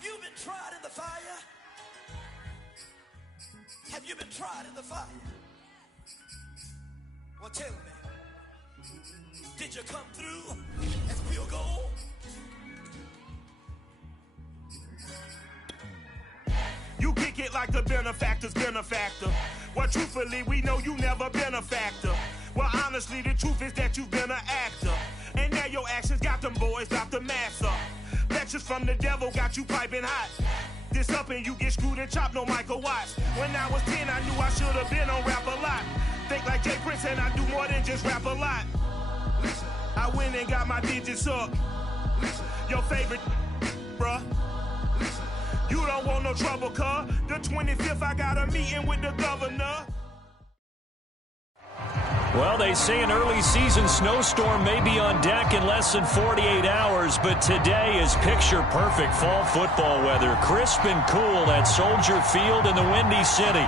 Have you been tried in the fire? Have you been tried in the fire? Well, tell me, did you come through as pure gold? You kick it like the benefactor's benefactor. Well, truthfully, we know you never been a factor. Well, honestly, the truth is that you've been an actor. And now your actions got them boys dropped the mask up. Lectures from the devil got you piping hot. This up and you get screwed and chopped, no Michael Watts. When I was 10, I knew I should have been on rap a lot. Think like Jay Prince and I do more than just rap a lot. I went and got my digits up. Your favorite, bruh. You don't want no trouble, cuz. The 25th, I got a meeting with the governor. Well, they say an early season snowstorm may be on deck in less than 48 hours, but today is picture-perfect fall football weather. Crisp and cool at Soldier Field in the Windy City.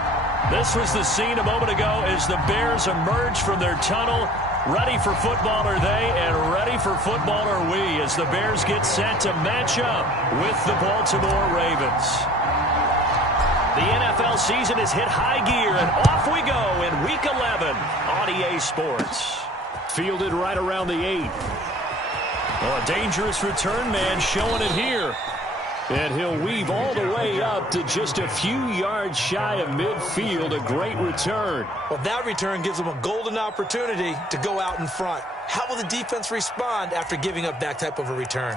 This was the scene a moment ago as the Bears emerged from their tunnel. Ready for football are they, and ready for football are we as the Bears get set to match up with the Baltimore Ravens. The NFL season has hit high gear, and off we go in Week 11 on EA Sports. Fielded right around the 8. Well, a dangerous return man showing it here. And he'll weave all the way up to just a few yards shy of midfield. A great return. Well, that return gives them a golden opportunity to go out in front. How will the defense respond after giving up that type of a return?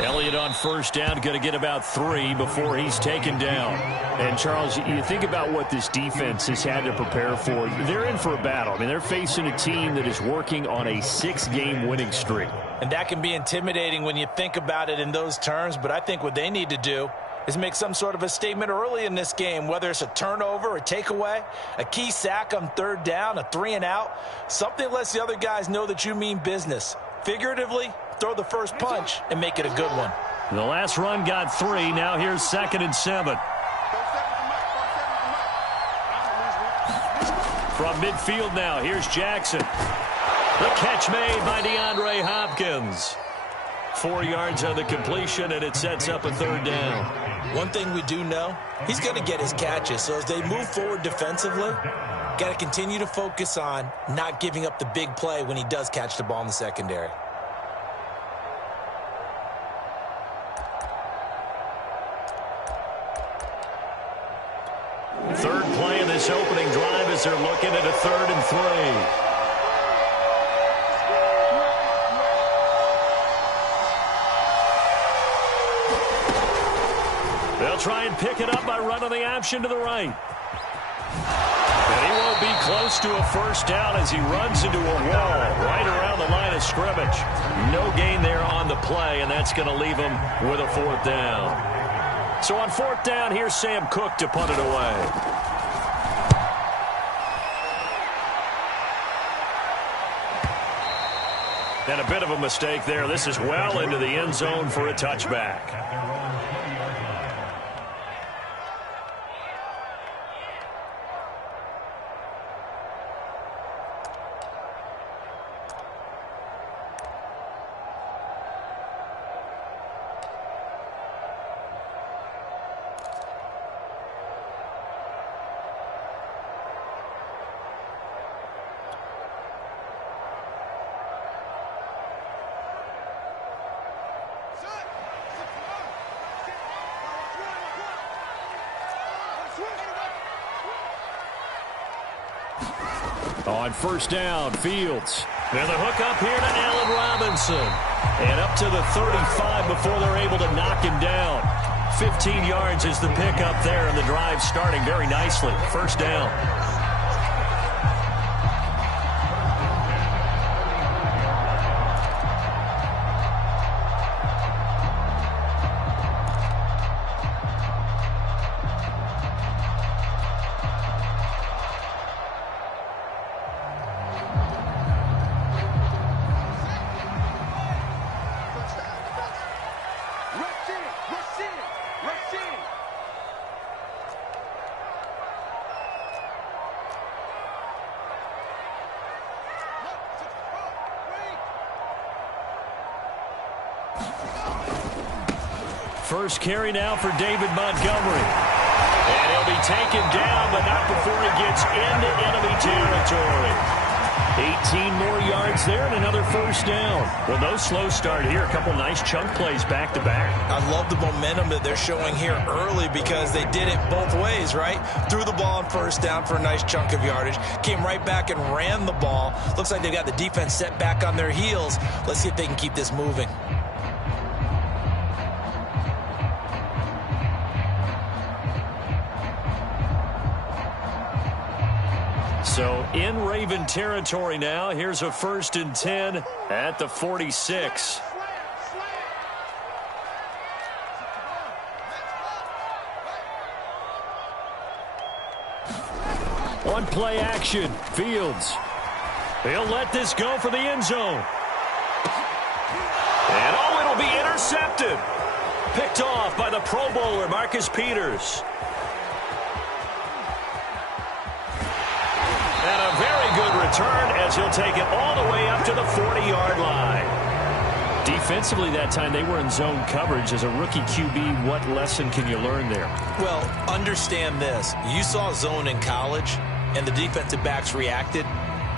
Elliott on first down, going to get about 3 before he's taken down. And, Charles, you think about what this defense has had to prepare for. They're in for a battle. I mean, they're facing a team that is working on a 6-game winning streak. And that can be intimidating when you think about it in those terms, but I think what they need to do is make some sort of a statement early in this game, whether it's a turnover, a takeaway, a key sack on third down, a 3-and-out, something that lets the other guys know that you mean business. Figuratively, throw the first punch and make it a good one. The last run got 3. Now here's 2nd and 7. From midfield now, here's Jackson. The catch made by DeAndre Hopkins. 4 yards on the completion, and it sets up a 3rd down. One thing we do know, he's going to get his catches. So as they move forward defensively, got to continue to focus on not giving up the big play when he does catch the ball in the secondary. Third play in this opening drive as they're looking at a 3rd and 3. They'll try and pick it up by running the option to the right. And he won't be close to a first down as he runs into a wall right around the line of scrimmage. No gain there on the play, and that's going to leave him with a 4th down. So on 4th down, here's Sam Cook to punt it away. And a bit of a mistake there. This is well into the end zone for a touchback. On first down, Fields. And the hook up here to Allen Robinson. And up to the 35 before they're able to knock him down. 15 yards is the pickup there, and the drive starting very nicely. First down. First carry now for David Montgomery. And he'll be taken down, but not before he gets into enemy territory. 18 more yards there and another first down. Well, no slow start here. A couple nice chunk plays back-to-back. I love the momentum that they're showing here early because they did it both ways, right? Threw the ball on first down for a nice chunk of yardage. Came right back and ran the ball. Looks like they've got the defense set back on their heels. Let's see if they can keep this moving. So in Raven territory now. Here's a 1st and 10 at the 46. One play action. Fields. He'll let this go for the end zone. And oh, it'll be intercepted. Picked off by the Pro Bowler, Marcus Peters. And a very good return as he'll take it all the way up to the 40-yard line. Defensively that time, they were in zone coverage. As a rookie QB, what lesson can you learn there? Well, understand this. You saw zone in college, and the defensive backs reacted,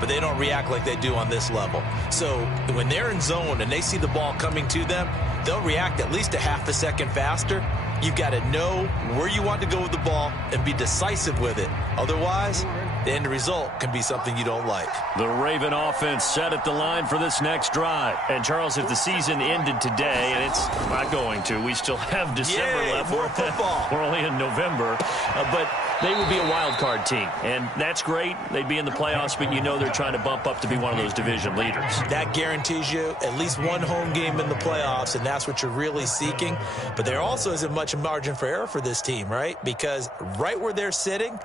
but they don't react like they do on this level. So when they're in zone and they see the ball coming to them, they'll react at least a half a second faster. You've got to know where you want to go with the ball and be decisive with it. Otherwise, the end result can be something you don't like. The Raven offense set at the line for this next drive. And, Charles, if the season ended today, and it's not going to, we still have December left. More football. We're only in November. But they would be a wild card team. And that's great. They'd be in the playoffs, but you know they're trying to bump up to be one of those division leaders. That guarantees you at least one home game in the playoffs, and that's what you're really seeking. But there also isn't much margin for error for this team, right? Because right where they're sitting,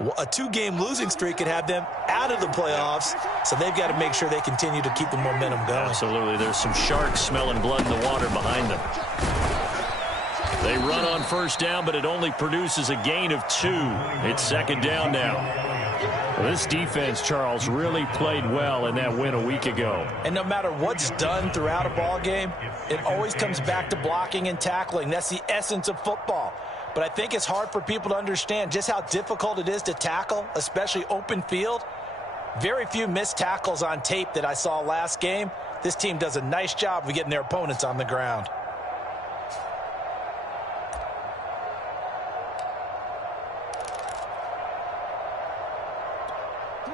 a 2-game losing streak could have them out of the playoffs, so they've got to make sure they continue to keep the momentum going. Absolutely. There's some sharks smelling blood in the water behind them. They run on first down, but it only produces a gain of 2. It's second down now. Well, this defense, Charles, really played well in that win a week ago. And no matter what's done throughout a ball game, it always comes back to blocking and tackling. That's the essence of football. But I think it's hard for people to understand just how difficult it is to tackle, especially open field. Very few missed tackles on tape that I saw last game. This team does a nice job of getting their opponents on the ground.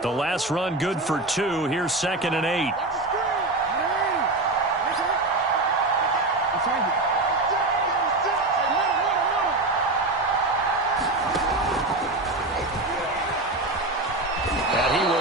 The last run good for 2. Here's 2nd and 8.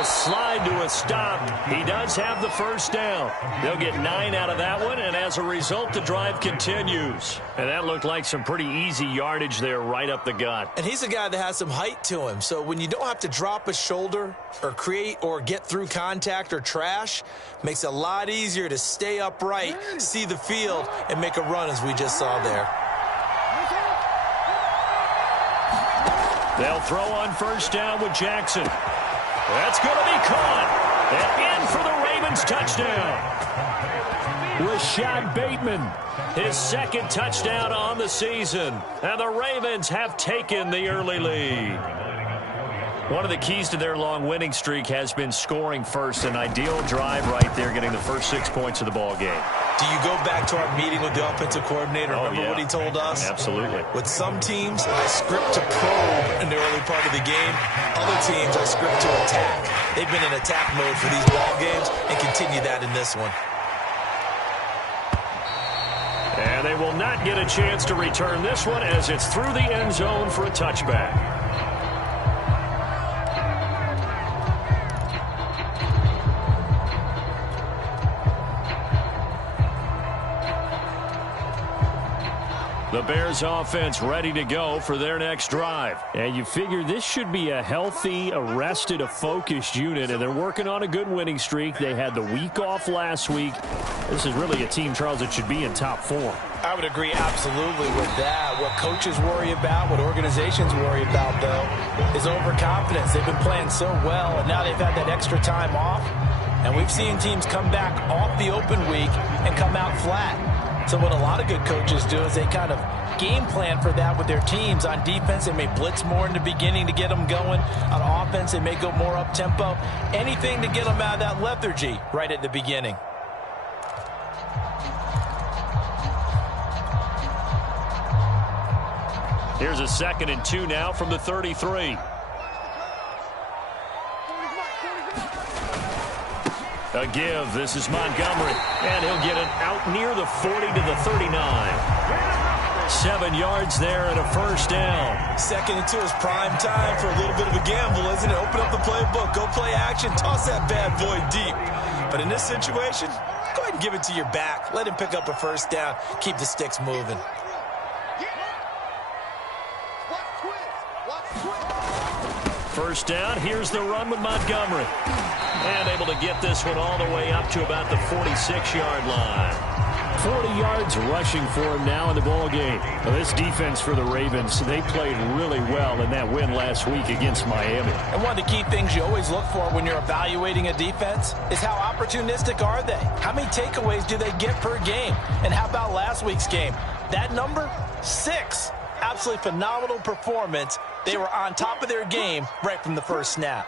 Slide to a stop. He does have the first down. They'll get 9 out of that one, and as a result, the drive continues. And that looked like some pretty easy yardage there right up the gut. And he's a guy that has some height to him, so when you don't have to drop a shoulder or create or get through contact or trash, makes it a lot easier to stay upright, see the field, and make a run as we just saw there. They'll throw on first down with Jackson. That's going to be caught. And in for the Ravens touchdown. Rashad Bateman, his 2nd touchdown on the season. And the Ravens have taken the early lead. One of the keys to their long winning streak has been scoring first. An ideal drive right there, getting the first 6 points of the ball game. Do you go back to our meeting with the offensive coordinator? Remember what he told us? Absolutely. With some teams, I script to probe in the early part of the game. Other teams, I script to attack. They've been in attack mode for these ball games and continue that in this one. And they will not get a chance to return this one as it's through the end zone for a touchback. The Bears offense ready to go for their next drive. And you figure this should be a healthy, arrested, a focused unit, and they're working on a good winning streak. They had the week off last week. This is really a team, Charles, that should be in top form. I would agree absolutely with that. What coaches worry about, what organizations worry about, though, is overconfidence. They've been playing so well, and now they've had that extra time off. And we've seen teams come back off the open week and come out flat. So what a lot of good coaches do is they kind of game plan for that with their teams. On defense, they may blitz more in the beginning to get them going. On offense, they may go more up-tempo. Anything to get them out of that lethargy right at the beginning. Here's a 2nd and 2 now from the 33. A give. This is Montgomery. And he'll get it out near the 40 to the 39. 7 yards there and a first down. 2nd and 2 is prime time for a little bit of a gamble, isn't it? Open up the playbook. Go play action. Toss that bad boy deep. But in this situation, go ahead and give it to your back. Let him pick up a first down. Keep the sticks moving. First down. Here's the run with Montgomery. And able to get this one all the way up to about the 46-yard line. 40 yards rushing for him now in the ball game. Well, this defense for the Ravens, they played really well in that win last week against Miami. And one of the key things you always look for when you're evaluating a defense is how opportunistic are they? How many takeaways do they get per game? And how about last week's game? That number, 6. Absolutely phenomenal performance. They were on top of their game right from the first snap.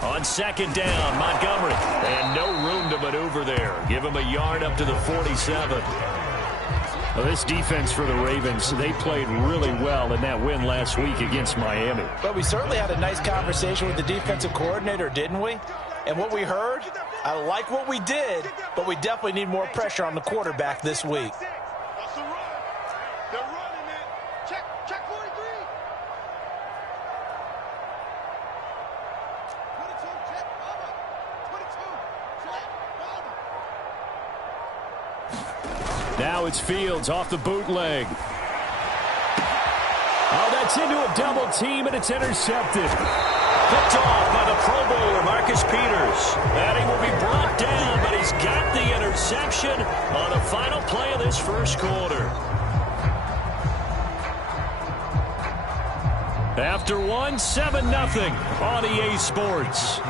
On 2nd down, Montgomery. And no room to maneuver there. Give him a yard up to the 47. Well, this defense for the Ravens, they played really well in that win last week against Miami. But we certainly had a nice conversation with the defensive coordinator, didn't we? And what we heard, I like what we did, but we definitely need more pressure on the quarterback this week. Now it's Fields off the bootleg. Oh, that's into a double team, and it's intercepted. Picked off by the Pro Bowler, Marcus Peters. And he will be brought down, but he's got the interception on the final play of this first quarter. After one, 7-0 on EA Sports.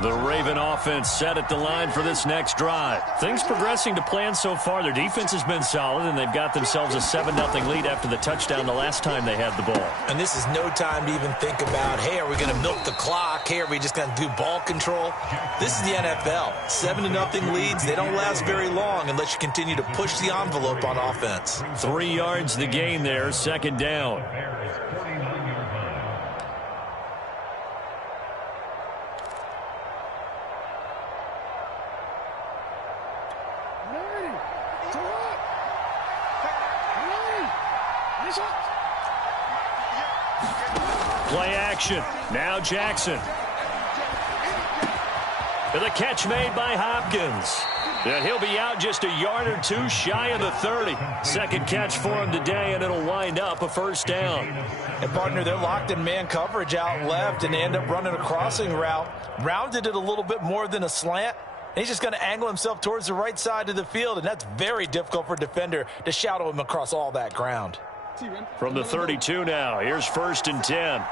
The Raven offense set at the line for this next drive. Things progressing to plan so far. Their defense has been solid, and they've got themselves a 7-0 lead after the touchdown the last time they had the ball. And this is no time to even think about, hey, are we going to milk the clock? Hey, are we just going to do ball control? This is the NFL. 7-0 leads, they don't last very long unless you continue to push the envelope on offense. 3 yards the gain there, 2nd down. Play action. Now Jackson. And the catch made by Hopkins. And he'll be out just a yard or two shy of the 30. Second catch for him today, and it'll wind up a first down. And, partner, they're locked in man coverage out left, and they end up running a crossing route. Rounded it a little bit more than a slant. And he's just going to angle himself towards the right side of the field, and that's very difficult for a defender to shadow him across all that ground. From the 32 now, here's 1st and 10.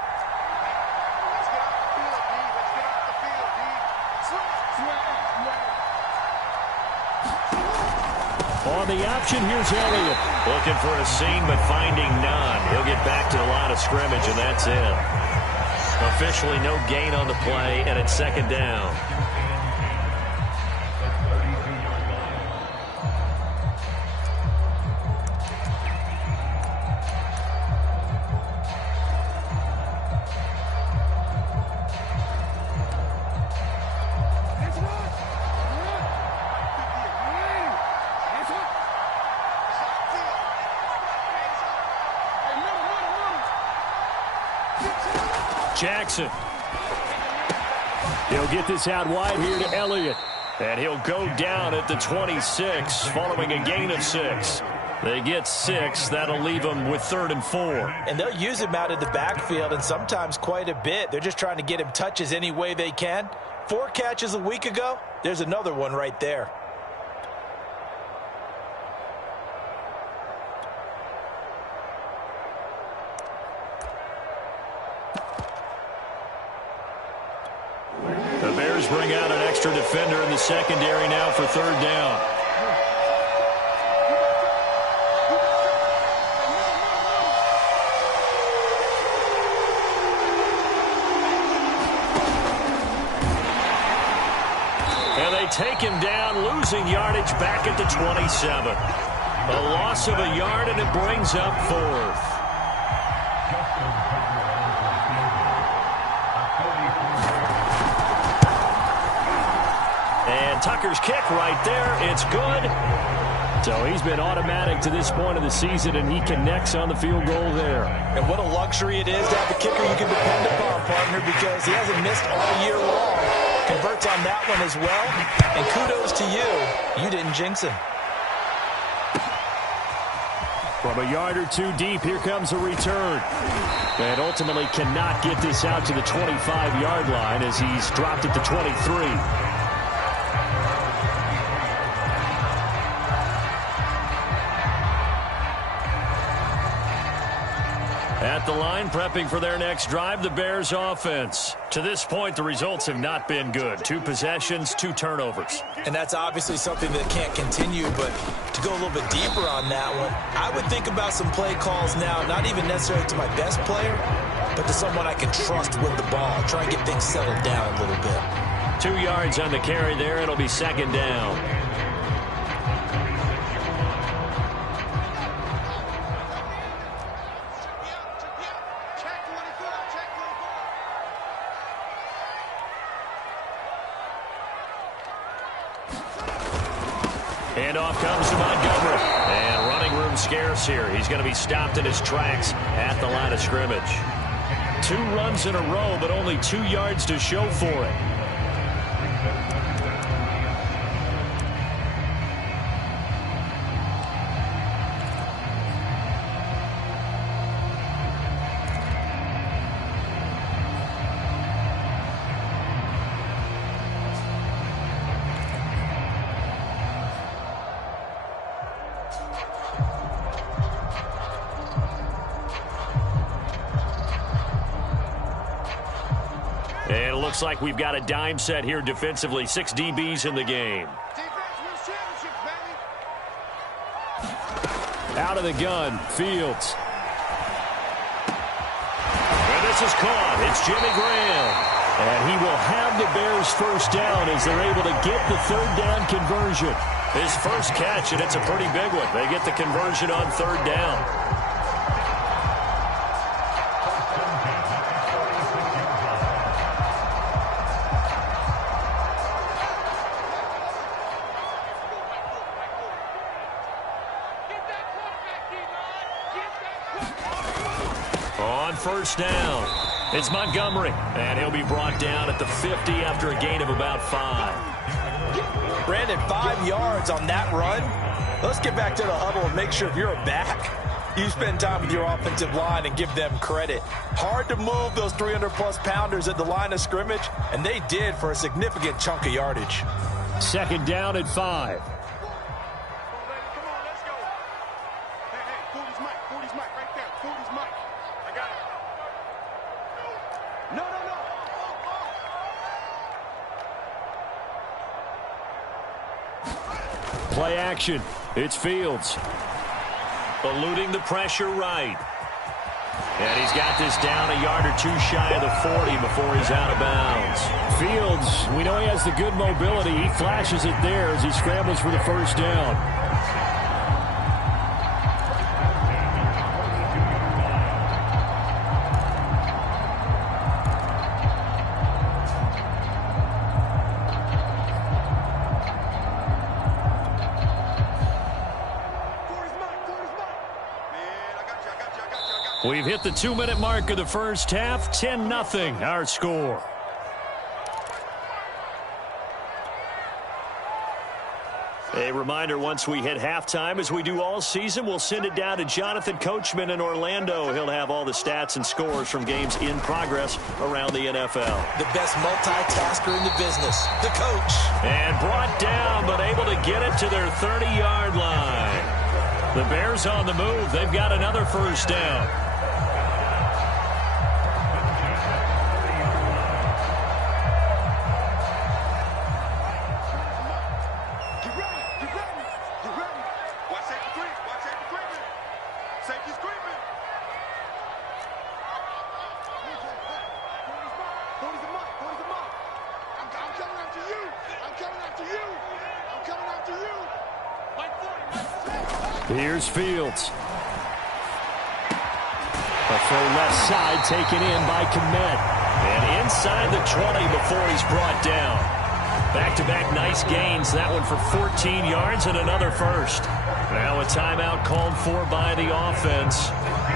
On the option, here's Elliott. Looking for a seam, but finding none. He'll get back to the line of scrimmage, and that's it. Officially no gain on the play, and it's 2nd down. Jackson. He'll get this out wide here to Elliott. And he'll go down at the 26 following a gain of 6. They get 6. That'll leave them with 3rd and 4. And they'll use him out of the backfield, and sometimes quite a bit. They're just trying to get him touches any way they can. 4 catches a week ago. There's another one right there. The Bears bring out an extra defender in the secondary now for 3rd down. And they take him down, losing yardage back at the 27. A loss of a yard, and it brings up 4th. Tucker's kick right there. It's good. So he's been automatic to this point of the season, and he connects on the field goal there. And what a luxury it is to have a kicker you can depend upon, partner, because he hasn't missed all year long. Converts on that one as well. And kudos to you. You didn't jinx him. From a yard or 2 deep, here comes a return. And ultimately cannot get this out to the 25-yard line as he's dropped at the 23. At the line, prepping for their next drive, the Bears offense. To this point, the results have not been good. 2 possessions, 2 turnovers. And that's obviously something that can't continue, but to go a little bit deeper on that one, I would think about some play calls now, not even necessarily to my best player, but to someone I can trust with the ball. Try and get things settled down a little bit. 2 yards on the carry there. It'll be 2nd down. And off comes to Montgomery. And running room scarce here. He's going to be stopped in his tracks at the line of scrimmage. 2 runs in a row, but only 2 yards to show for it. And it looks like we've got a dime set here defensively. 6 DBs in the game. Out of the gun, Fields. And this is caught. It's Jimmy Graham. And he will have the Bears first down as they're able to get the 3rd down conversion. His first catch, and it's a pretty big one. They get the conversion on 3rd down. On 1st down, it's Montgomery, and he'll be brought down at the 50 after a gain of about 5. Brandon, 5 yards on that run. Let's get back to the huddle and make sure if you're a back, you spend time with your offensive line and give them credit. Hard to move those 300-plus pounders at the line of scrimmage, and they did for a significant chunk of yardage. 2nd down at 5. Come on, let's go. Hey, 40's Mike right there. Play action. It's Fields. Eluding the pressure right. And he's got this down a yard or two shy of the 40 before he's out of bounds. Fields, we know he has the good mobility. He flashes it there as he scrambles for the first down. We've hit the 2-minute mark of the first half. 10-0 our score. A reminder, once we hit halftime, as we do all season, we'll send it down to Jonathan Coachman in Orlando. He'll have all the stats and scores from games in progress around the NFL. The best multitasker in the business, the coach. And brought down, but able to get it to their 30-yard line. The Bears on the move. They've got another first down. Here's Fields. A throw left side taken in by Kmet. And inside the 20 before he's brought down. Back-to-back nice gains. That one for 14 yards and another first. Now a timeout called for by the offense,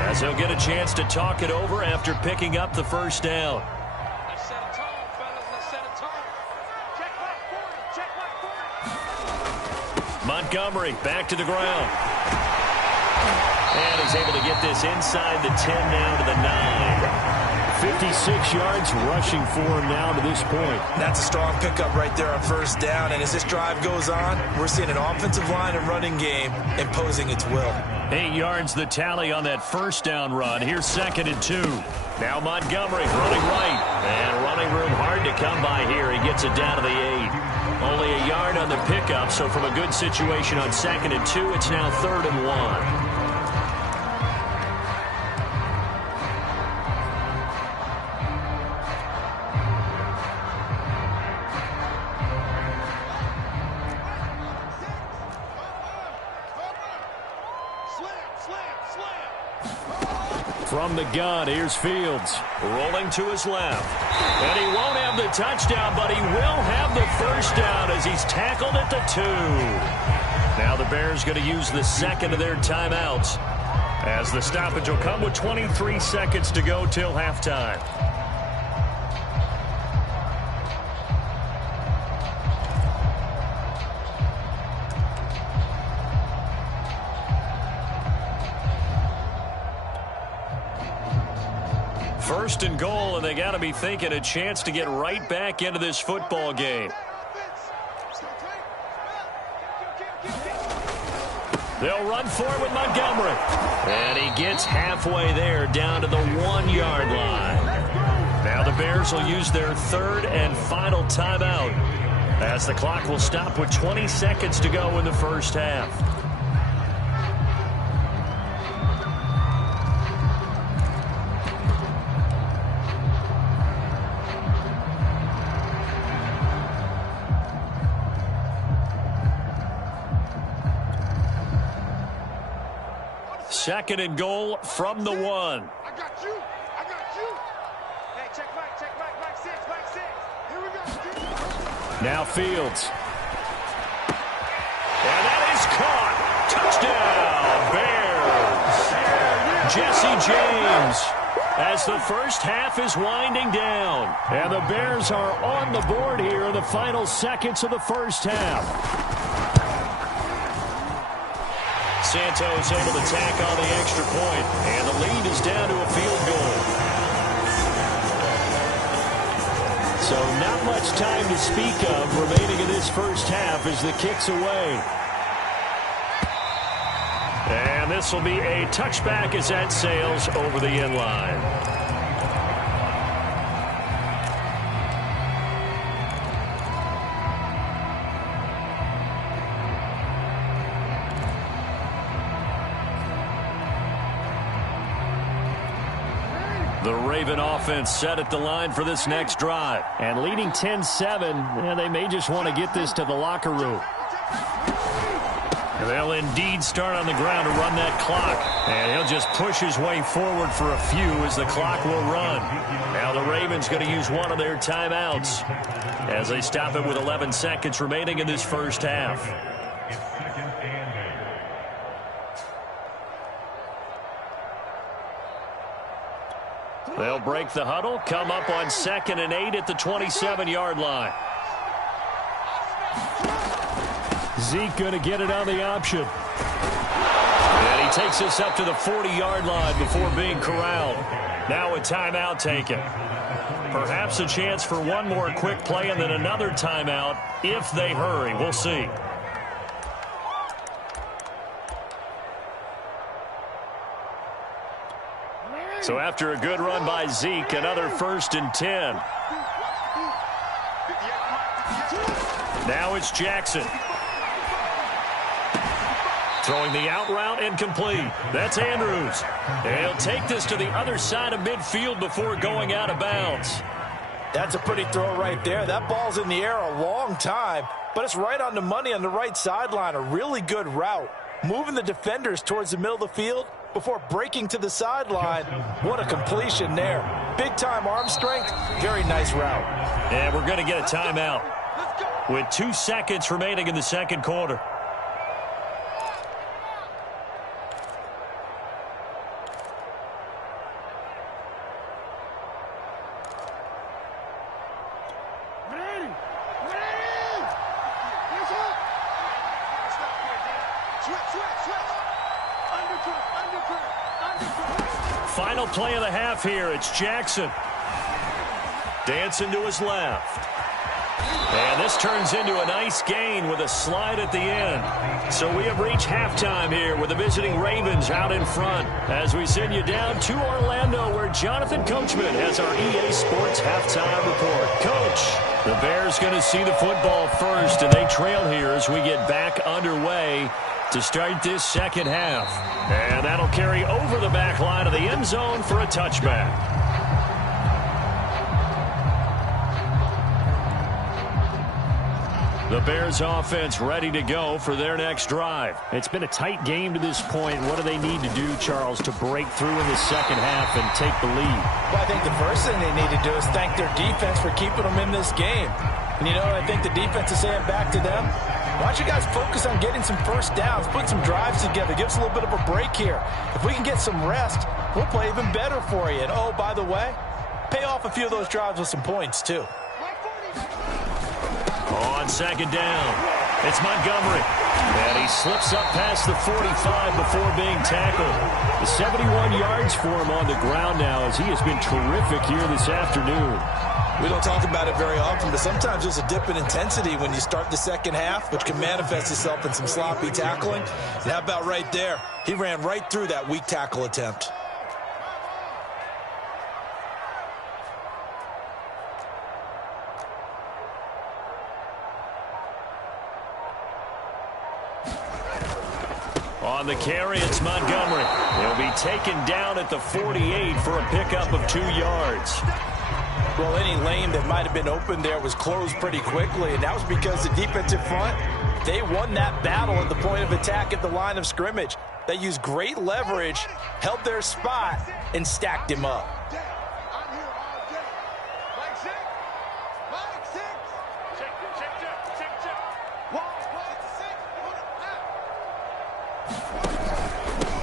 as he'll get a chance to talk it over after picking up the first down. Montgomery back to the ground. And he's able to get this inside the 10 now to the 9. 56 yards rushing for him now to this point. That's a strong pickup right there on first down. And as this drive goes on, we're seeing an offensive line and running game imposing its will. 8 yards the tally on that first down run. Here's 2nd and 2. Now Montgomery running right. And running room hard to come by here. He gets it down to the 8. Only a yard on the pickup, so from a good situation on 2nd and 2, it's now 3rd and 1. From the gun, here's Fields. Rolling to his left. And he won't have the touchdown, but he will have the first down as he's tackled at the 2. Now the Bears going to use the second of their timeouts, as the stoppage will come with 23 seconds to go till halftime. First and goal, and they got to be thinking a chance to get right back into this football game. They'll run for it with Montgomery. And he gets halfway there, down to the 1-yard line. Now the Bears will use their 3rd and final timeout, as the clock will stop with 20 seconds to go in the first half. Second and goal from the 1. I got you. I got you. Hey, check Mike 6, Mike 6. Here we go. Now Fields. And that is caught. Touchdown, Bears. Jesse James, as the first half is winding down. And the Bears are on the board here in the final seconds of the first half. Santos able to tack on the extra point, and the lead is down to a field goal. So not much time to speak of remaining in this first half as the kick's away. And this will be a touchback as that sails over the end line. The Raven offense set at the line for this next drive. And leading 10-7, they may just want to get this to the locker room. They'll indeed start on the ground to run that clock. And he'll just push his way forward for a few as the clock will run. Now the Ravens going to use one of their timeouts as they stop it with 11 seconds remaining in this first half. They'll break the huddle, come up on 2nd and 8 at the 27-yard line. Zeke going to get it on the option. And he takes us up to the 40-yard line before being corralled. Now a timeout taken. Perhaps a chance for one more quick play and then another timeout if they hurry. We'll see. So after a good run by Zeke, another 1st and 10. Now it's Jackson. Throwing the out route incomplete. That's Andrews. And he'll take this to the other side of midfield before going out of bounds. That's a pretty throw right there. That ball's in the air a long time, but it's right on the money on the right sideline. A really good route. Moving the defenders towards the middle of the field before breaking to the sideline. What a completion there. Big-time arm strength. Very nice route. And we're going to get a timeout with 2 seconds remaining in the second quarter. Final play of the half here. It's Jackson. Dancing to his left. And this turns into a nice gain with a slide at the end. So we have reached halftime here with the visiting Ravens out in front as we send you down to Orlando where Jonathan Coachman has our EA Sports halftime report. Coach, the Bears going to see the football first, and they trail here as we get back underway to start this second half. And that'll carry over the back line of the end zone for a touchback. The Bears offense ready to go for their next drive. It's been a tight game to this point. What do they need to do, Charles, to break through in the second half and take the lead? Well, I think the first thing they need to do is thank their defense for keeping them in this game. And, you know, I think the defense is saying back to them, why don't you guys focus on getting some first downs, put some drives together, give us a little bit of a break here. If we can get some rest, we'll play even better for you. And, oh, by the way, pay off a few of those drives with some points, too. On second down, it's Montgomery. And he slips up past the 45 before being tackled. The 71 yards for him on the ground now as he has been terrific here this afternoon. We don't talk about it very often, but sometimes there's a dip in intensity when you start the second half, which can manifest itself in some sloppy tackling. And how about right there? He ran right through that weak tackle attempt. On the carry, it's Montgomery. He'll be taken down at the 48 for a pickup of 2 yards. Well, any lane that might have been open there was closed pretty quickly, and that was because the defensive front, they won that battle at the point of attack at the line of scrimmage. They used great leverage, held their spot, and stacked him up.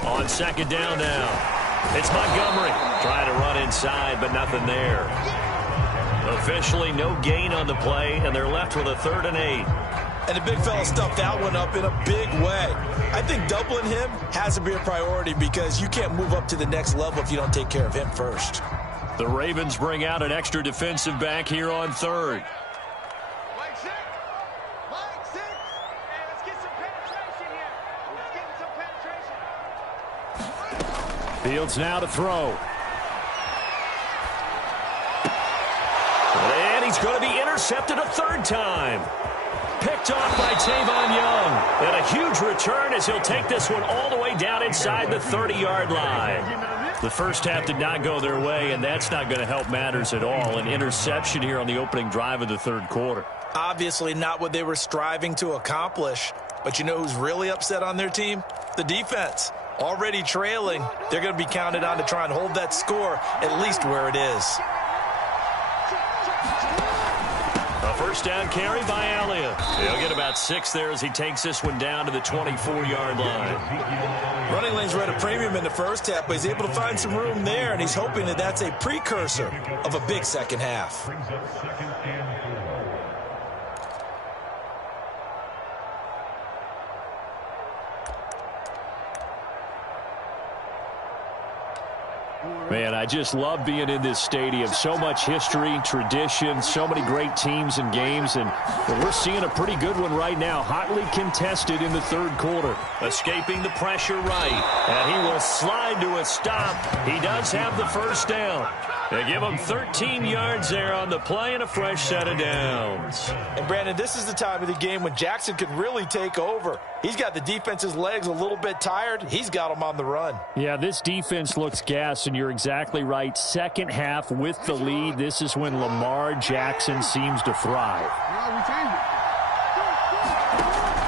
On second down now, it's Montgomery trying to run inside, but nothing there. Officially no gain on the play, and they're left with a 3rd and 8. And the big fella stuffed that one up in a big way. I think doubling him has to be a priority because you can't move up to the next level if you don't take care of him first. The Ravens bring out an extra defensive back here on 3rd. Fields now to throw. And he's going to be intercepted a 3rd time. Picked off by Tavon Young. And a huge return as he'll take this one all the way down inside the 30-yard line. The first half did not go their way, and that's not going to help matters at all. An interception here on the opening drive of the third quarter. Obviously not what they were striving to accomplish. But you know who's really upset on their team? The defense. Already trailing. They're going to be counted on to try and hold that score at least where it is. A first down carry by Elliott. He'll get about 6 there as he takes this one down to the 24-yard line. Running lanes were at a premium in the first half, but he's able to find some room there, and he's hoping that that's a precursor of a big second half. Man, I just love being in this stadium. So much history, tradition, so many great teams and games, and we're seeing a pretty good one right now. Hotly contested in the third quarter. Escaping the pressure right, and he will slide to a stop. He does have the first down. They give him 13 yards there on the play and a fresh set of downs. And, Brandon, this is the time of the game when Jackson could really take over. He's got the defense's legs a little bit tired. He's got them on the run. Yeah, this defense looks gassed, and you're exactly right. Second half with the lead, this is when Lamar Jackson seems to thrive.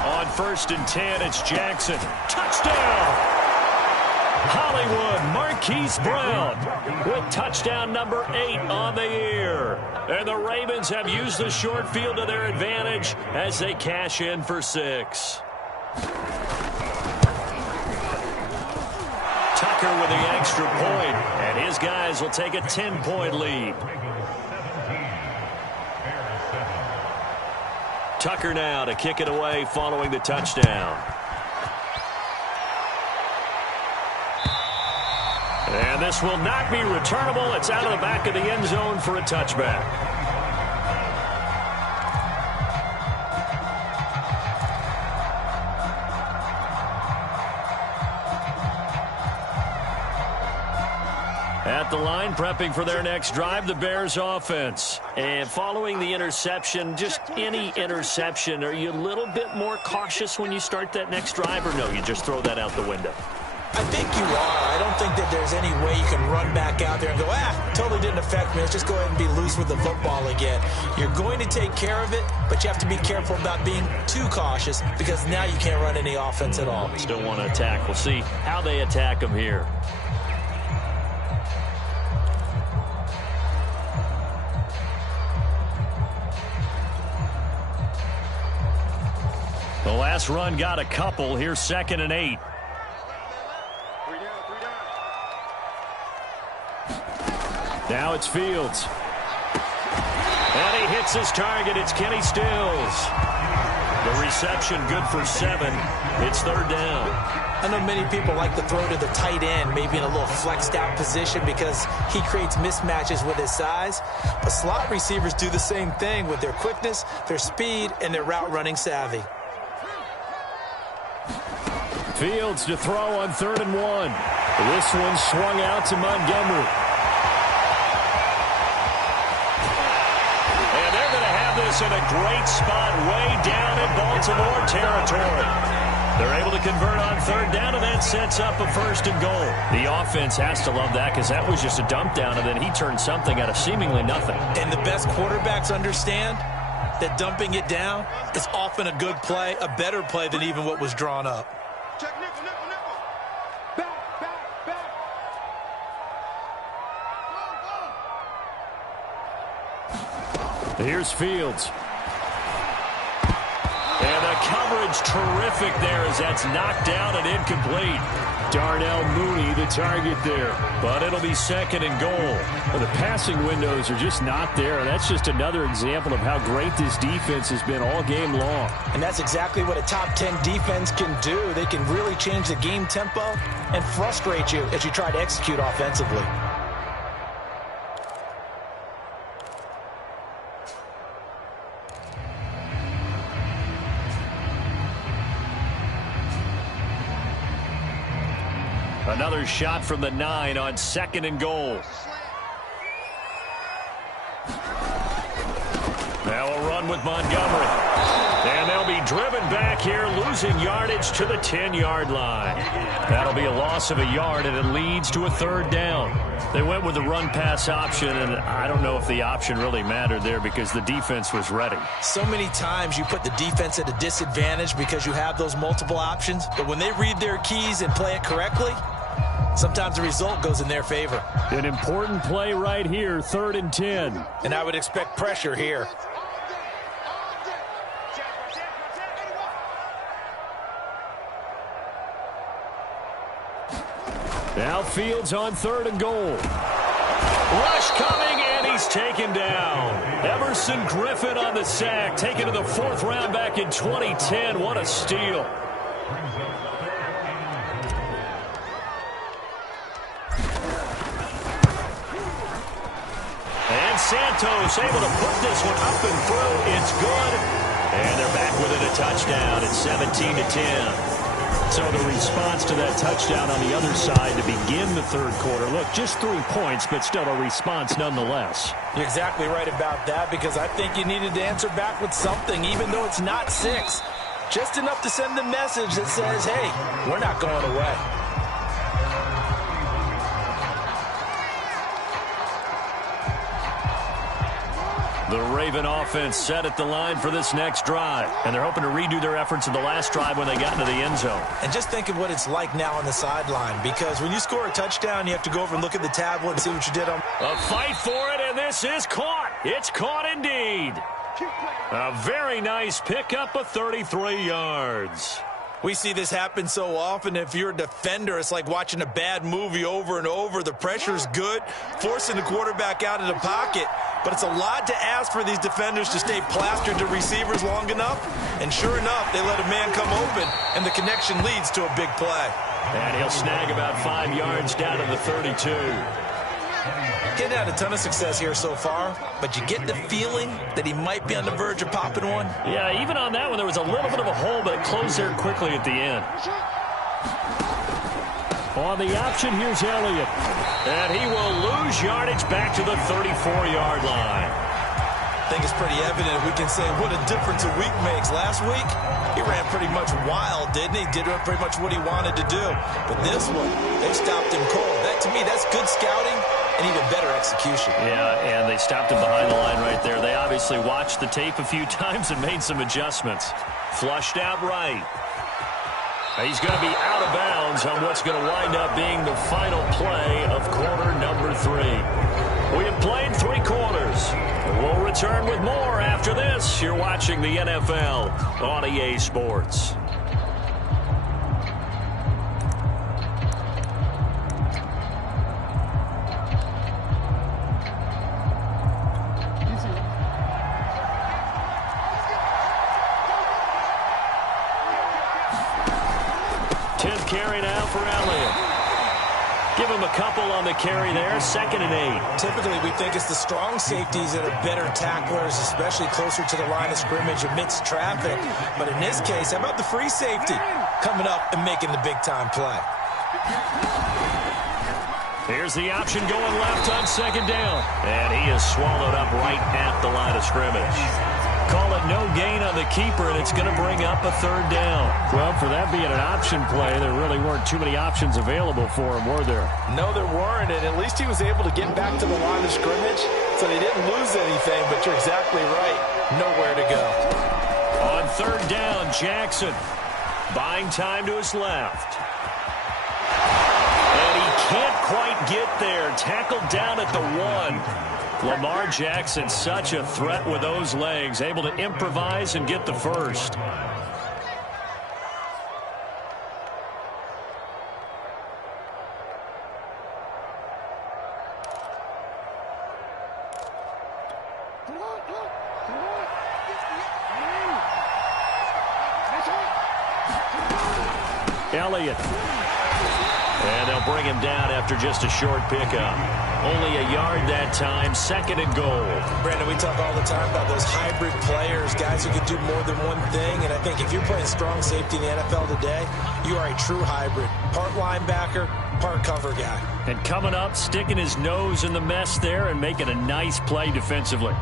On 1st and 10, it's Jackson. Touchdown! Hollywood Marquise Brown with touchdown number 8 on the year. And the Ravens have used the short field to their advantage as they cash in for 6. Tucker with the extra point, and his guys will take a 10-point lead. Tucker now to kick it away following the touchdown. And this will not be returnable. It's out of the back of the end zone for a touchback. At the line, prepping for their next drive, the Bears offense. And following the interception, just any interception, are you a little bit more cautious when you start that next drive, or no, you just throw that out the window? I think you are. I don't think that there's any way you can run back out there and go, totally didn't affect me. Let's just go ahead and be loose with the football again. You're going to take care of it, but you have to be careful about being too cautious because now you can't run any offense at all. Still want to attack. We'll see how they attack them here. The last run got a couple. Here's 2nd and 8. Now it's Fields. And he hits his target. It's Kenny Stills. The reception good for 7. It's 3rd down. I know many people like to throw to the tight end, maybe in a little flexed out position because he creates mismatches with his size. But slot receivers do the same thing with their quickness, their speed, and their route running savvy. Fields to throw on 3rd and 1. This one swung out to Montgomery. And they're going to have this in a great spot way down in Baltimore territory. They're able to convert on 3rd down, and that sets up a 1st and goal. The offense has to love that because that was just a dump down, and then he turned something out of seemingly nothing. And the best quarterbacks understand that dumping it down is often a good play, a better play than even what was drawn up. Check nickel, nickel, nickel. Back. Go. Here's Fields. And the coverage terrific there as that's knocked down and incomplete. Darnell Mooney the target there, but it'll be 2nd and goal. Well, the passing windows are just not there. That's just another example of how great this defense has been all game long. And that's exactly what a top 10 defense can do. They can really change the game tempo and frustrate you as you try to execute offensively. Another shot from the 9 on 2nd and goal. Now a run with Montgomery. And they'll be driven back here, losing yardage to the 10-yard line. That'll be a loss of a yard, and it leads to a third down. They went with the run-pass option, and I don't know if the option really mattered there because the defense was ready. So many times you put the defense at a disadvantage because you have those multiple options, but when they read their keys and play it correctly, sometimes the result goes in their favor. An important play right here, 3rd and 10. And I would expect pressure here. Now Fields on 3rd and goal. Rush coming, and he's taken down. Everson Griffin on the sack, taken to the 4th round back in 2010. What a steal. And Santos able to put this one up and through. It's good. And they're back with it, a touchdown. It's 17-10. So the response to that touchdown on the other side to begin the 3rd quarter. Look, just 3 points, but still a response nonetheless. You're exactly right about that because I think you needed to answer back with something, even though it's not 6. Just enough to send the message that says, hey, we're not going away. The Raven offense set at the line for this next drive. And they're hoping to redo their efforts in the last drive when they got into the end zone. And just think of what it's like now on the sideline, because when you score a touchdown, you have to go over and look at the tablet and see what you did on. A fight for it, and this is caught. It's caught indeed. A very nice pickup of 33 yards. We see this happen so often. If you're a defender, it's like watching a bad movie over and over. The pressure's good, forcing the quarterback out of the pocket. But it's a lot to ask for these defenders to stay plastered to receivers long enough. And sure enough, they let a man come open, and the connection leads to a big play. And he'll snag about 5 yards down to the 32. Getting had a ton of success here so far, but you get the feeling that he might be on the verge of popping one. Yeah, even on that one, there was a little bit of a hole, but it closed there quickly at the end. On the option, here's Elliott. And he will lose yardage back to the 34-yard line. I think it's pretty evident we can say what a difference a week makes. Last week, he ran pretty much wild, didn't he? Did pretty much what he wanted to do. But this one, they stopped him cold. That, to me, that's good scouting and even better execution. Yeah, and they stopped him behind the line right there. They obviously watched the tape a few times and made some adjustments. Flushed out right. He's going to be out of bounds on what's going to wind up being the final play of quarter number 3. We have played 3 quarters. We'll return with more after this. You're watching the NFL on EA Sports. Carry now for Elliott. Give him a couple on the carry there. 2nd and 8. Typically, we think it's the strong safeties that are better tacklers, especially closer to the line of scrimmage amidst traffic. But in this case, how about the free safety coming up and making the big-time play? Here's the option going left on 2nd down. And he is swallowed up right at the line of scrimmage. Call it no gain on the keeper, and it's going to bring up a 3rd down. Well, for that being an option play, there really weren't too many options available for him, were there? No, there weren't, and at least he was able to get back to the line of scrimmage, so they didn't lose anything, but you're exactly right. Nowhere to go. On 3rd down, Jackson buying time to his left. And he can't quite get there. Tackled down at the 1. Lamar Jackson, such a threat with those legs, able to improvise and get the first. Elliott. And they'll bring him down after just a short pickup. Only a yard that time, 2nd and goal. Brandon, we talk all the time about those hybrid players, guys who can do more than one thing. And I think if you're playing strong safety in the NFL today, you are a true hybrid. Part linebacker, part cover guy. And coming up, sticking his nose in the mess there and making a nice play defensively.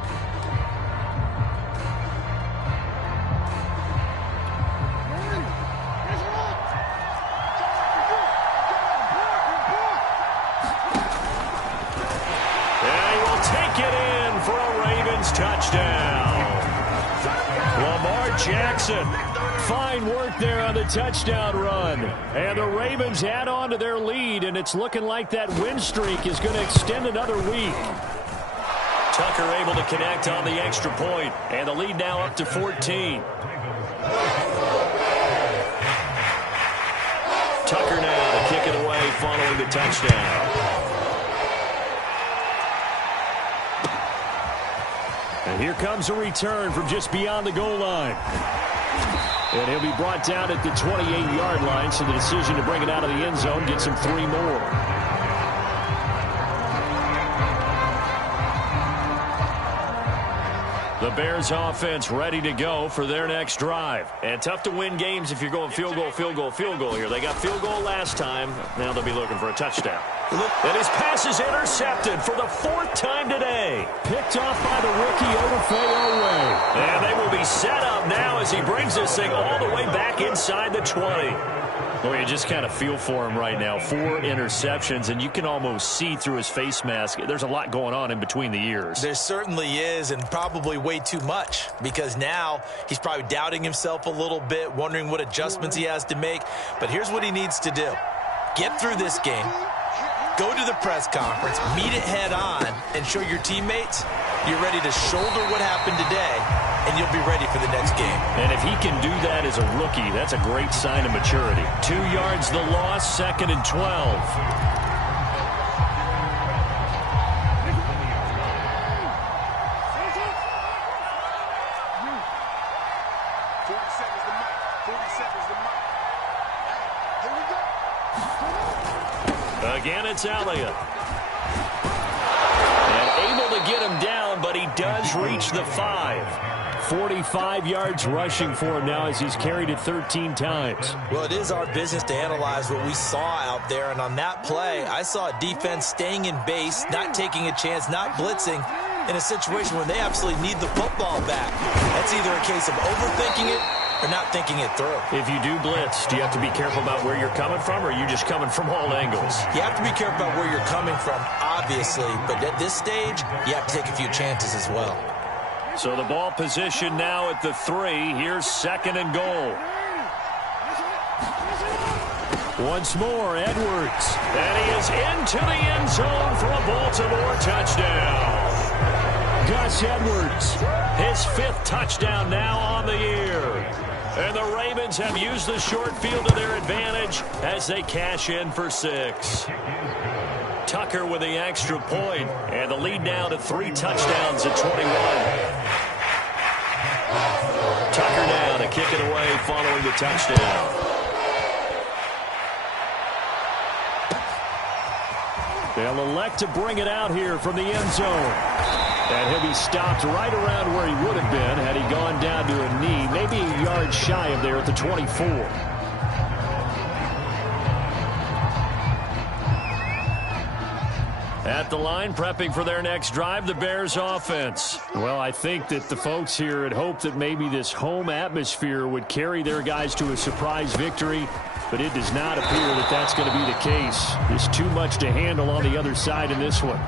makes it. Fine work there on the touchdown run. And the Ravens add on to their lead, and it's looking like that win streak is going to extend another week. Tucker able to connect on the extra point, and the lead now up to 14. Tucker now to kick it away following the touchdown. And here comes a return from just beyond the goal line. And he'll be brought down at the 28-yard line, so the decision to bring it out of the end zone gets him 3 more. The Bears offense ready to go for their next drive. And tough to win games if you're going field goal, field goal, field goal here. They got field goal last time. Now they'll be looking for a touchdown. And his pass is intercepted for the 4th time today. Picked off by the rookie Odafe. And they will be set up now as he brings this thing all the way back inside the 20. Well, you just kind of feel for him right now. 4 interceptions, and you can almost see through his face mask. There's a lot going on in between the ears. There certainly is, and probably way too much, because now he's probably doubting himself a little bit, wondering what adjustments he has to make. But here's what he needs to do. Get through this game, go to the press conference, meet it head on, and show your teammates you're ready to shoulder what happened today, and you'll be ready for the next game. And if he can do that as a rookie, that's a great sign of maturity. 2 yards the loss, 2nd and 12. Again, it's Elliott. And able to get him down, but he does reach the 5. 45 yards rushing for him now as he's carried it 13 times. Well, it is our business to analyze what we saw out there, and on that play, I saw a defense staying in base, not taking a chance, not blitzing, in a situation where they absolutely need the football back. That's either a case of overthinking it or not thinking it through. If you do blitz, do you have to be careful about where you're coming from, or are you just coming from all angles? You have to be careful about where you're coming from, obviously, but at this stage, you have to take a few chances as well. So the ball position now at the 3. Here's 2nd and goal. Once more, Edwards. And he is into the end zone for a Baltimore touchdown. Gus Edwards, his 5th touchdown now on the year. And the Ravens have used the short field to their advantage as they cash in for 6. Tucker with the extra point, and the lead now to 3 touchdowns at 21. Tucker now to kick it away following the touchdown. They'll elect to bring it out here from the end zone. And he'll be stopped right around where he would have been had he gone down to a knee, maybe a yard shy of there at the 24. At the line, prepping for their next drive, the Bears offense. Well, I think that the folks here had hoped that maybe this home atmosphere would carry their guys to a surprise victory, but it does not appear that that's going to be the case. There's too much to handle on the other side in this one.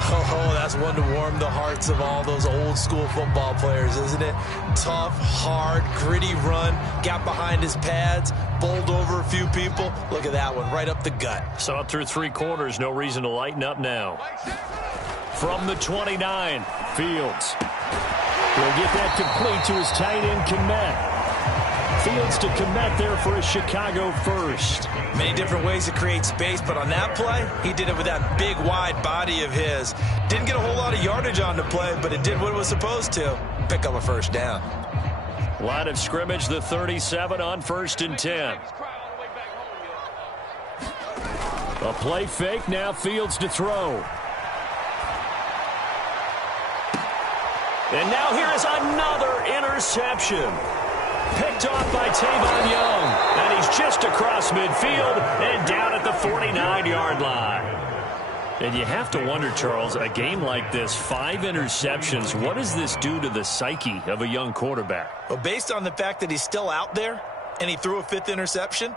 Oh, that's one to warm the hearts of all those old school football players, isn't it? Tough, hard, gritty run, got behind his pads, bowled over a few people. Look at that one, right up the gut. Saw it through 3 quarters, no reason to lighten up now. From the 29, Fields. He'll get that complete to his tight end, Kmet. Fields to Kmet there for a Chicago first. Many different ways to create space, but on that play, he did it with that big, wide body of his. Didn't get a whole lot of yardage on the play, but it did what it was supposed to. Pick up a 1st down. Line of scrimmage, the 37 on 1st and 10. A play fake, now Fields to throw. And now here is another interception. Picked off by Tavon Young, and he's just across midfield and down at the 49-yard line. And you have to wonder, Charles, a game like this, 5 interceptions, what does this do to the psyche of a young quarterback? Well, based on the fact that he's still out there and he threw a 5th interception,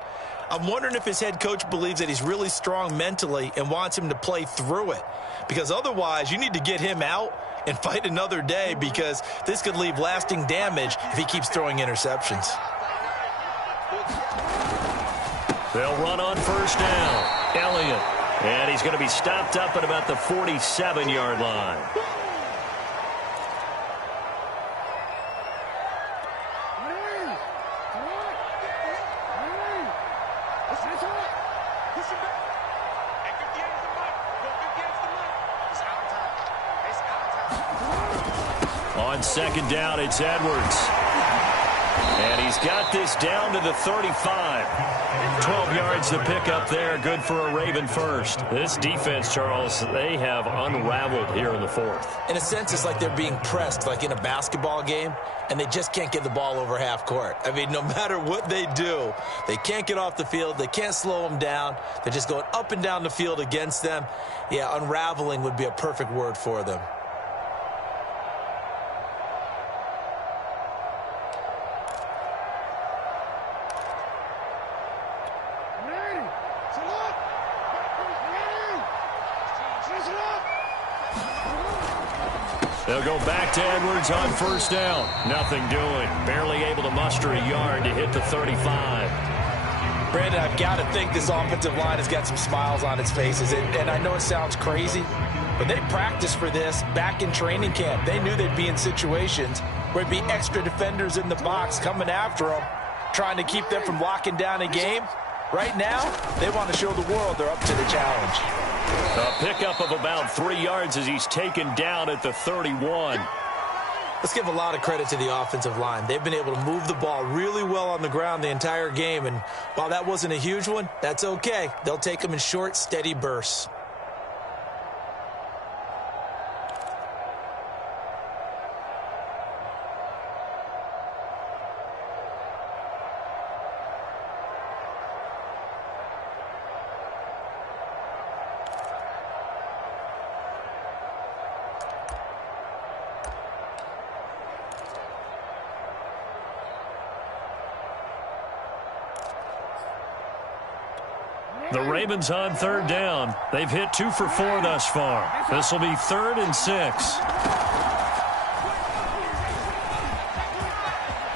I'm wondering if his head coach believes that he's really strong mentally and wants him to play through it. Because otherwise, you need to get him out and fight another day, because this could leave lasting damage if he keeps throwing interceptions. They'll run on first down. Elliott. And he's going to be stopped up at about the 47-yard line. On second down, it's Edwards. And he's got this down to the 35. 12 yards to pick up there. Good for a Raven first. This defense, Charles, they have unraveled here in the fourth. In a sense, it's like they're being pressed like in a basketball game, and they just can't get the ball over half court. I mean, no matter what they do, they can't get off the field. They can't slow them down. They're just going up and down the field against them. Yeah, unraveling would be a perfect word for them. They'll go back to Edwards on first down. Nothing doing. Barely able to muster a yard to hit the 35. Brandon, I've got to think this offensive line has got some smiles on its faces. And I know it sounds crazy, but they practiced for this back in training camp. They knew they'd be in situations where there'd be extra defenders in the box coming after them, trying to keep them from locking down a game. Right now, they want to show the world they're up to the challenge. A pickup of about 3 yards as he's taken down at the 31. Let's give a lot of credit to the offensive line. They've been able to move the ball really well on the ground the entire game, and while that wasn't a huge one, that's okay. They'll take them in short, steady bursts. The Ravens on third down. They've hit 2 for 4 thus far. This will be 3rd and 6.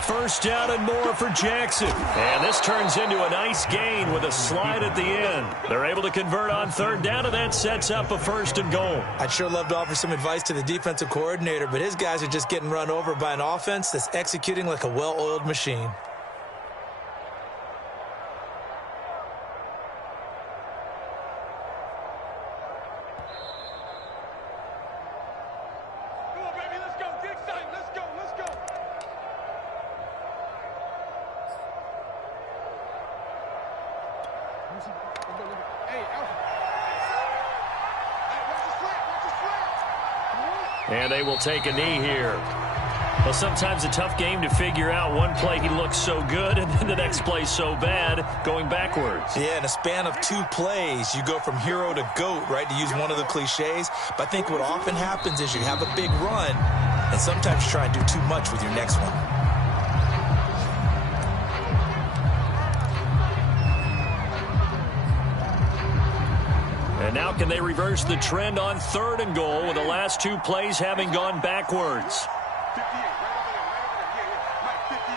First down and more for Jackson. And this turns into a nice gain with a slide at the end. They're able to convert on third down, and that sets up a 1st and goal. I'd sure love to offer some advice to the defensive coordinator, but his guys are just getting run over by an offense that's executing like a well-oiled machine. And they will take a knee here. Well, sometimes a tough game to figure out. One play he looks so good, and then the next play so bad, going backwards. Yeah, in a span of 2 plays, you go from hero to GOAT, right, to use one of the cliches. But I think what often happens is you have a big run, and sometimes you try and do too much with your next one. And now can they reverse the trend on 3rd and goal with the last 2 plays having gone backwards? 58, right over there, right 58,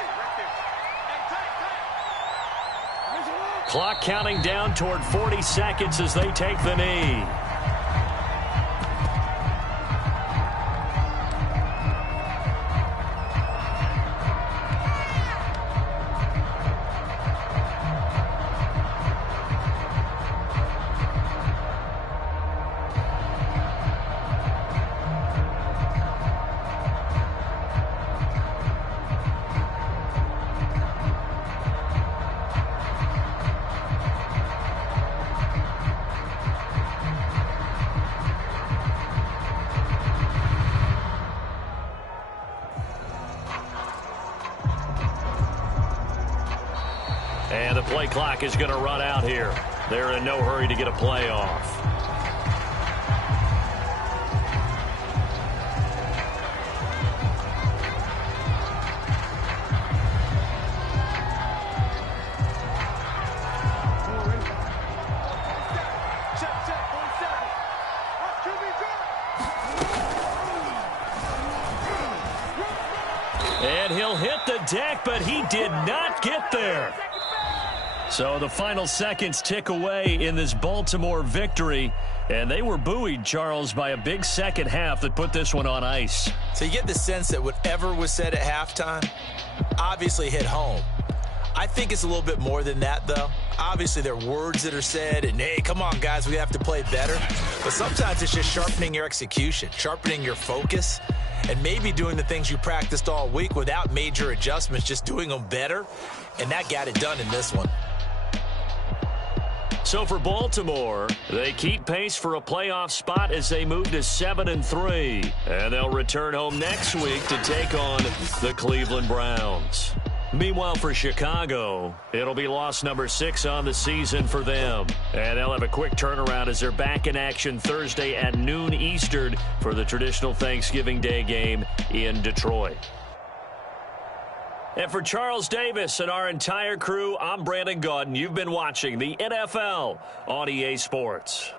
right there. Clock counting down toward 40 seconds as they take the knee. And the play clock is going to run out here. They're in no hurry to get a play off. And he'll hit the deck, but he did not get there. So the final seconds tick away in this Baltimore victory. And they were buoyed, Charles, by a big second half that put this one on ice. So you get the sense that whatever was said at halftime obviously hit home. I think it's a little bit more than that, though. Obviously, there are words that are said, and, hey, come on, guys, we have to play better. But sometimes it's just sharpening your execution, sharpening your focus, and maybe doing the things you practiced all week without major adjustments, just doing them better. And that got it done in this one. So for Baltimore, they keep pace for a playoff spot as they move to 7-3. And they'll return home next week to take on the Cleveland Browns. Meanwhile, for Chicago, it'll be loss number 6 on the season for them. And they'll have a quick turnaround as they're back in action Thursday at noon Eastern for the traditional Thanksgiving Day game in Detroit. And for Charles Davis and our entire crew, I'm Brandon Gaudin. You've been watching the NFL on EA Sports.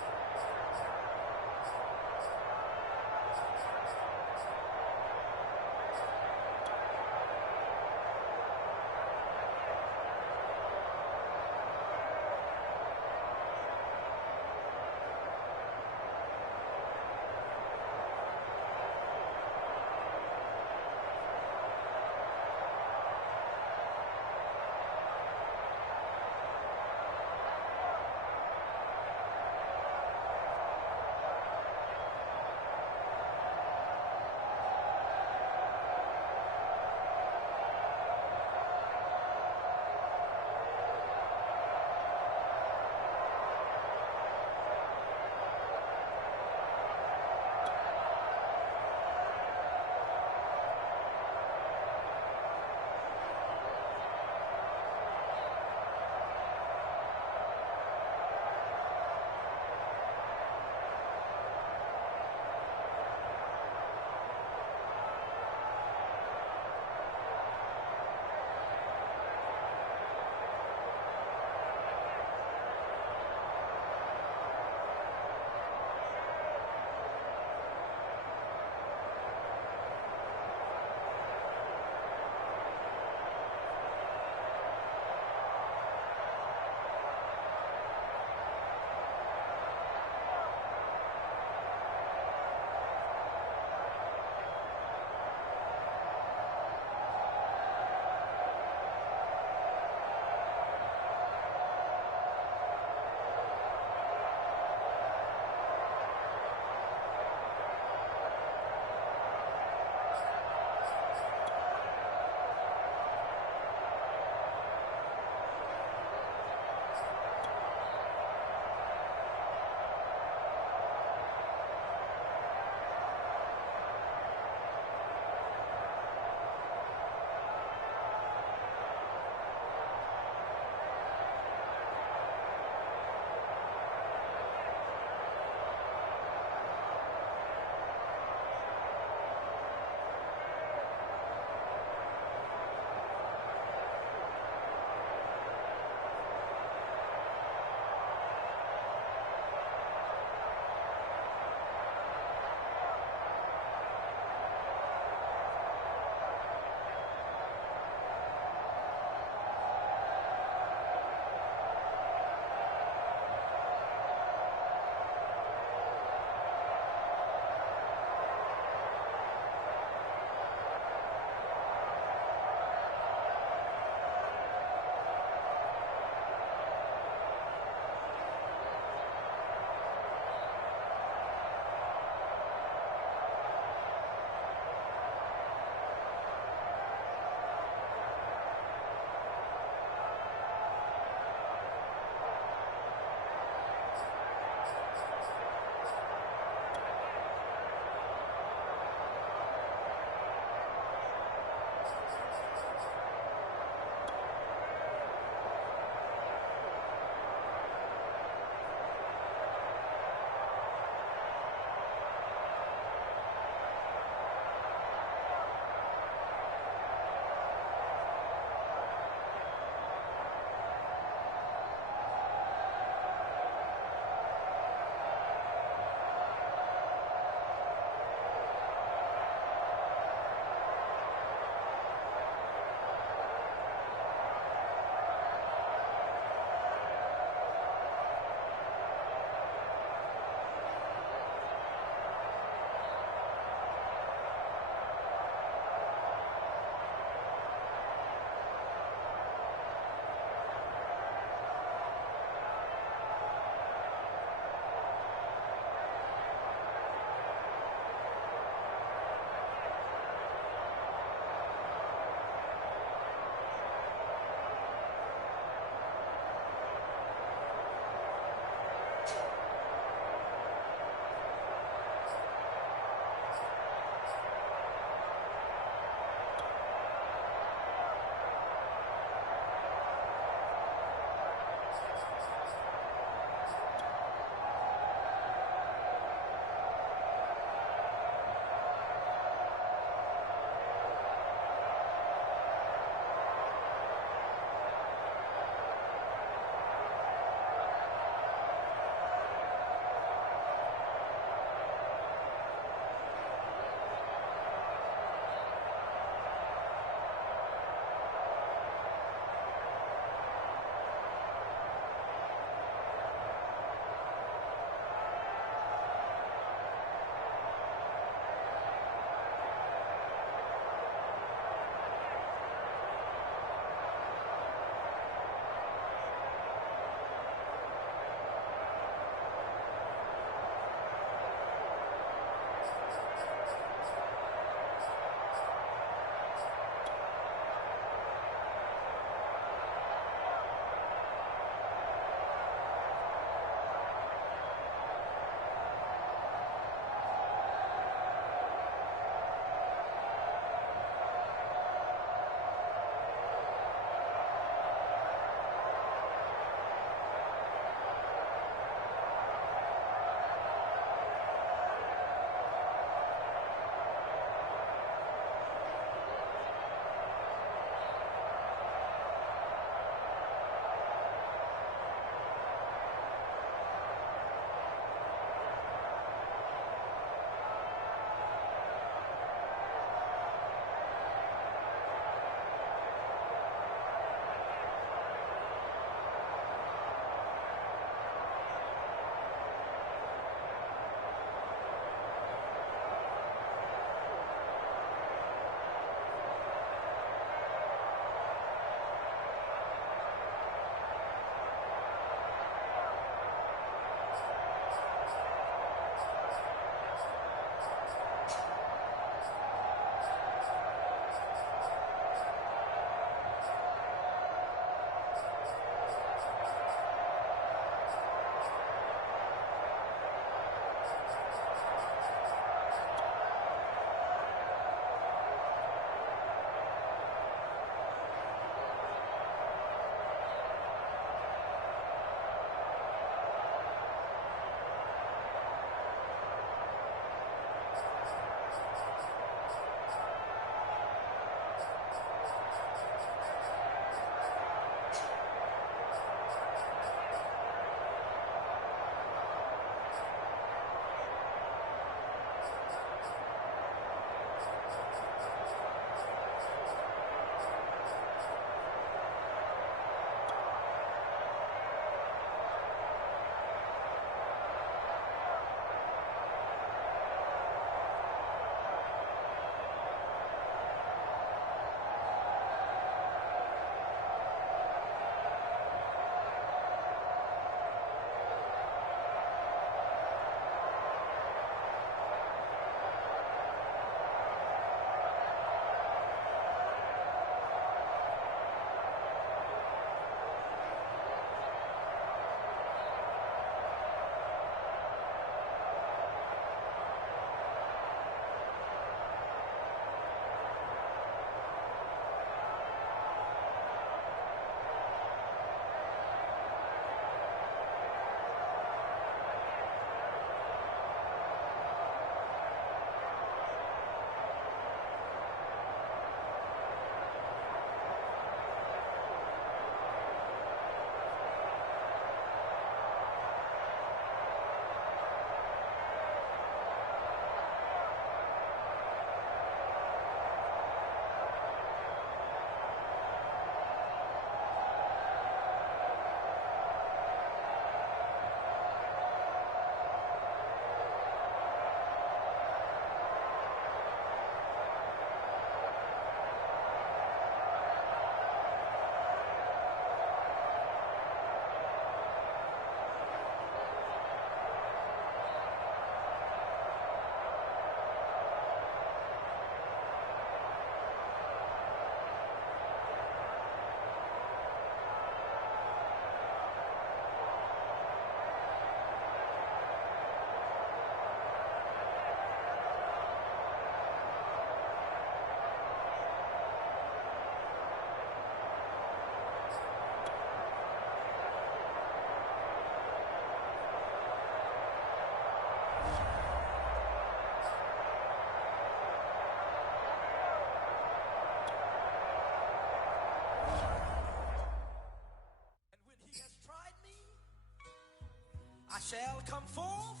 shall come forth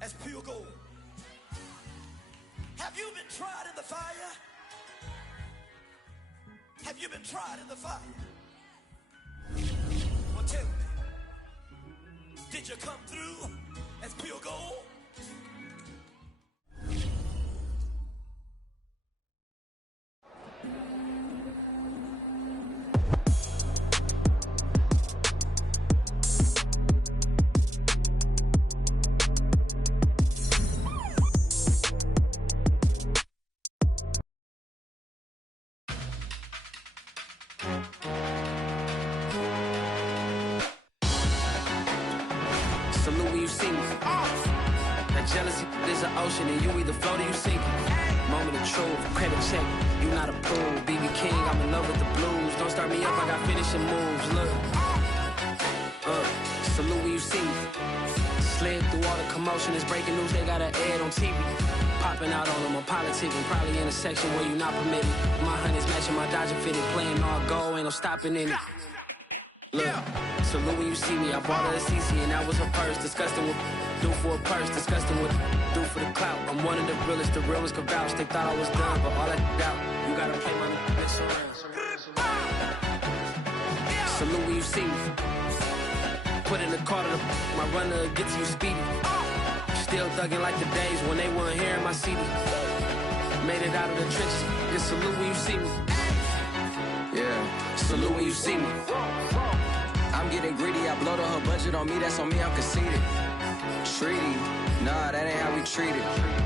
as pure gold. Have you been tried in the fire? Have you been tried in the fire? Well, tell me, did you come through as pure gold? Salute when you see me. That jealousy is an ocean and you either float or you sink. Moment of truth, credit check. You not a fool. BB King, I'm in love with the blues. Don't start me up, I got finishing moves. Look. Salute when you see me. Slid through all the commotion, it's breaking news, they got an ad on TV. Popping out on them, I'm politicking, probably in a section where you not permitted. My honey's matching my Dodger fitted, playing all gold, ain't no stopping in it. Look, salute when you see me, I bought her a CC and that was her purse. Disgusting with do for a purse, disgusting with do for the clout. I'm one of the realest, the realest could vouch. They thought I was done, but all I doubt, you gotta play my next around. Salute when you see me. Put in the car to my runner, get to you speedy. Still thugging like the days when they weren't hearing my CD. Made it out of the trenches, just salute when you see me. Yeah, salute when you see me. I'm getting greedy, I blowed her budget on me, that's on me, I'm conceited. Treaty, nah, that ain't how we treat it.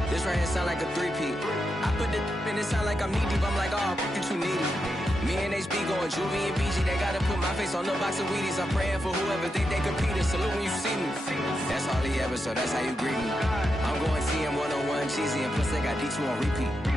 This right here sound like a three-peat. I put the in it sound like I'm knee-deep, I'm like, oh, you too needy. Me and HB going Juvie and BG, they gotta put my face on the box of Wheaties. I'm praying for whoever think they competed. Salute when you see me. That's all he ever, so that's how you greet me. I'm going TM 101 cheesy, and plus they got D2 on repeat.